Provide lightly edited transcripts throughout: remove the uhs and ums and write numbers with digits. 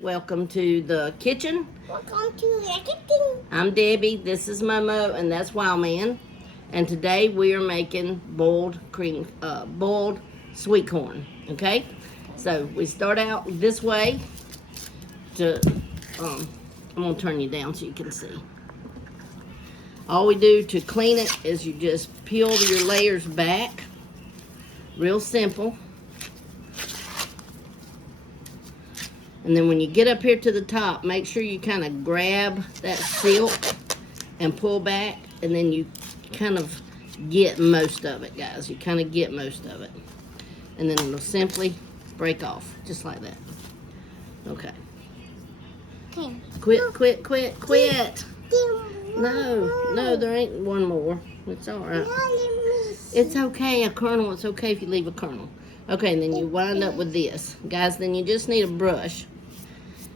Welcome to the kitchen. Welcome to the kitchen. I'm Debbie, this is Momo, and that's Wildman. And today we are making boiled sweet corn, okay? So we start out this way I'm gonna turn you down so you can see. All we do to clean it is you just peel your layers back, real simple. And then when you get up here to the top, make sure you kind of grab that silk and pull back, and then you kind of get most of it, guys. You kind of get most of it. And then it'll simply break off, just like that. Okay. Okay. Quit. No, there ain't one more. It's all right. It's okay, a kernel. It's okay if you leave a kernel. Okay, and then you wind up with this. Guys, then you just need a brush.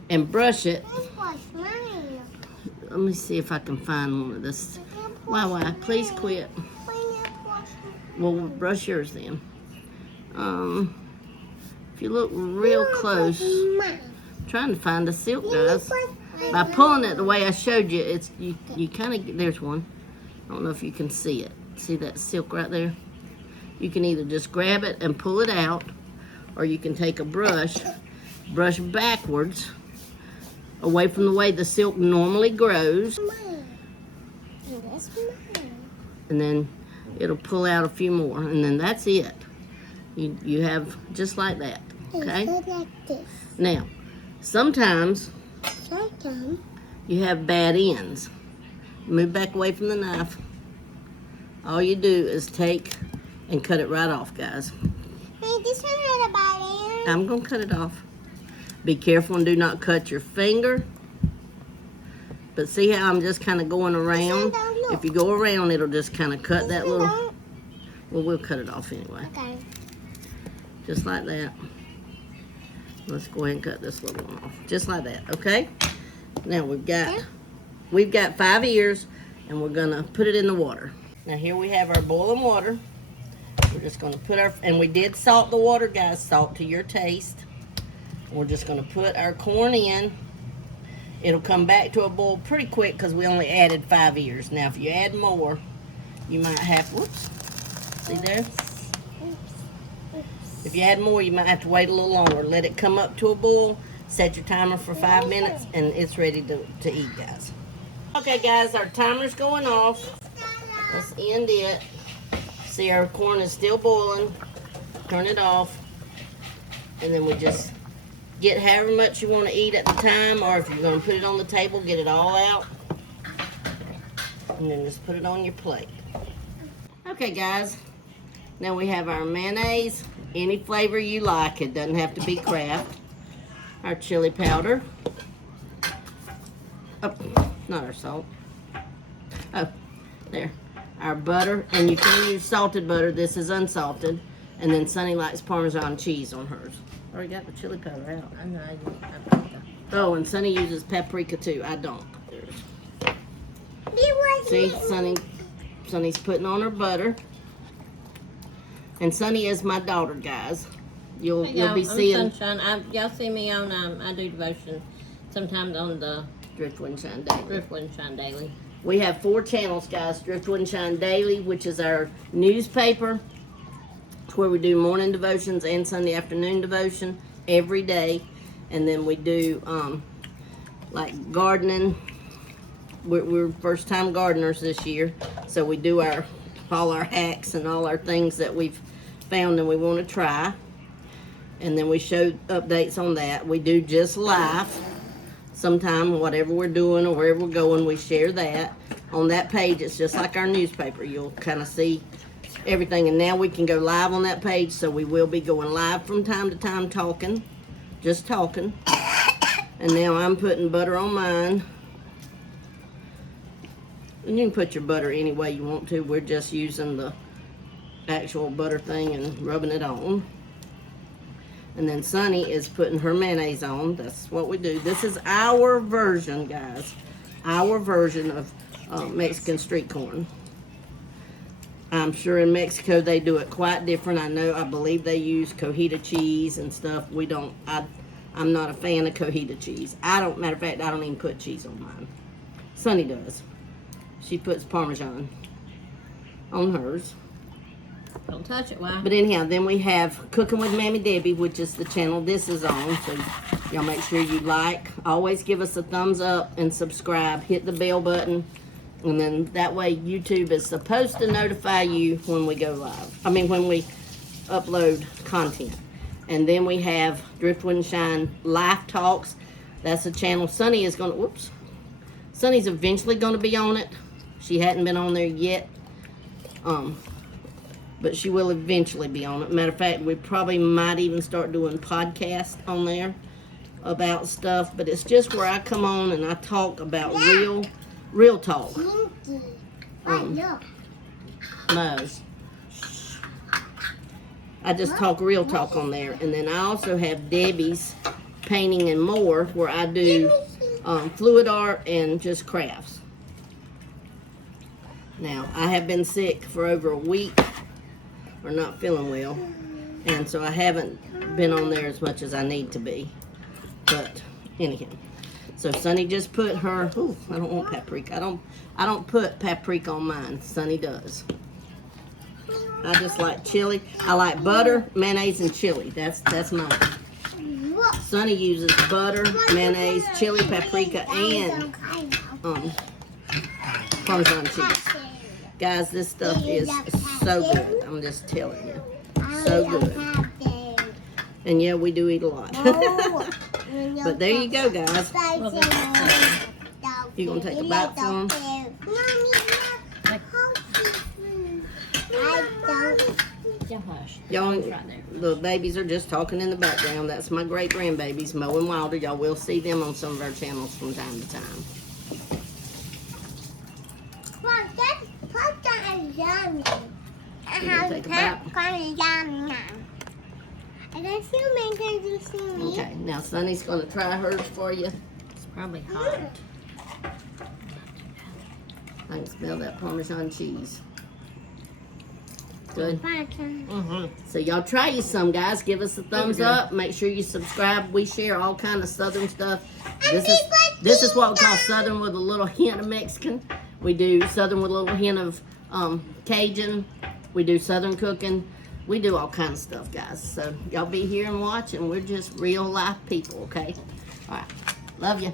And brush it. Let me see if I can find one of this. Why? Please quit. Well, we'll brush yours then. If you look real close, I'm trying to find the silk, guys. By pulling it the way I showed you, it's you kind of, there's one. I don't know if you can see it. See that silk right there? You can either just grab it and pull it out, or you can take a brush backwards, away from the way the silk normally grows. And then it'll pull out a few more, and then that's it. You have just like that, okay? Now, sometimes you have bad ends. Move back away from the knife. All you do is take and cut it right off, guys. Hey, this one had a bad end. I'm gonna cut it off. Be careful and do not cut your finger. But see how I'm just kind of going around? If you go around, it'll just kind of cut that little... Well, we'll cut it off anyway. Okay. Just like that. Let's go ahead and cut this little one off. Just like that, okay? Now we've got 5 ears, and we're gonna put it in the water. Now here we have our boiling water. We're just gonna put and we did salt the water, guys. Salt to your taste. We're just gonna put our corn in. It'll come back to a boil pretty quick because we only added 5 ears. Now if you add more, you might have, whoops, see there? If you add more, you might have to wait a little longer. Let it come up to a boil, set your timer for 5 minutes, and it's ready to eat, guys. Okay, guys, our timer's going off. Let's end it. See, our corn is still boiling. Turn it off. And then we just get however much you want to eat at the time, or if you're going to put it on the table, get it all out. And then just put it on your plate. Okay, guys. Now we have our mayonnaise. Any flavor you like. It doesn't have to be Kraft. Our chili powder. Oh, not our salt. Oh, there. Our butter. And you can use salted butter. This is unsalted. And then Sunny likes Parmesan cheese on hers. Already got the chili powder out. I know, I paprika. Oh, and Sunny uses paprika too. I don't. See, Sunny's putting on her butter. And Sunny is my daughter, guys. You'll be seeing. Sunshine. Y'all see me on. I do devotion sometimes on the Driftwood and Shine Daily. Driftwood and Shine Daily. We have 4 channels, guys. Driftwood and Shine Daily, which is our newspaper. It's where we do morning devotions and Sunday afternoon devotion every day. And then we do like gardening. We're first time gardeners this year, so we do all our hacks and all our things that we've found and we want to try. And then we show updates on that. We do just life. Sometime whatever we're doing or wherever we're going, we share that. On that page, it's just like our newspaper. You'll kind of see everything. And now we can go live on that page, so we will be going live from time to time talking. Just talking. And now I'm putting butter on mine. And you can put your butter any way you want to. We're just using the actual butter thing and rubbing it on. And then Sunny is putting her mayonnaise on. That's what we do. This is our version, guys. Our version of Mexican street corn. I'm sure in Mexico they do it quite different. I believe they use cojita cheese and stuff. We don't. I'm not a fan of cojita cheese. Matter of fact, I don't even put cheese on mine. Sunny does. She puts Parmesan on hers. Don't touch it, why? But anyhow, then we have Cooking with Mammy Debbie, which is the channel this is on. So y'all make sure you like. Always give us a thumbs up and subscribe. Hit the bell button. And then that way YouTube is supposed to notify you when we go live. I mean, when we upload content. And then we have Driftwood and Shine Life Talks. That's a channel. Sunny is going to, whoops. Sunny's eventually going to be on it. She hadn't been on there yet. But she will eventually be on it. Matter of fact, we probably might even start doing podcasts on there about stuff. But it's just where I come on and I talk about real talk. No. I just talk real talk on there. And then I also have Debbie's Painting and More, where I do fluid art and just crafts. Now, I have been sick for over a week, or not feeling well, and so I haven't been on there as much as I need to be. But anyhow, so Sunny just put her. Ooh, I don't want paprika. I don't put paprika on mine. Sunny does. I just like chili. I like butter, mayonnaise, and chili. That's mine. Sunny uses butter, mayonnaise, chili, paprika, and Parmesan cheese. Guys, this stuff is so good. I'm just telling you. So good. And yeah, we do eat a lot. But there you go, guys. You gonna take a bite from them? Y'all, the babies are just talking in the background. That's my great grandbabies, Mo and Wilder. Y'all will see them on some of our channels from time to time. Take a bite. Okay, now Sunny's gonna try hers for you. It's probably hot. I can smell that Parmesan cheese. Good. Mm-hmm. So y'all try you some, guys. Give us a thumbs up. Make sure you subscribe. We share all kind of Southern stuff. This is what we call Southern with a little hint of Mexican. We do Southern with a little hint of Cajun. We do Southern cooking. We do all kind of stuff, guys. So y'all be here and watch, and we're just real life people, okay? All right. Love you.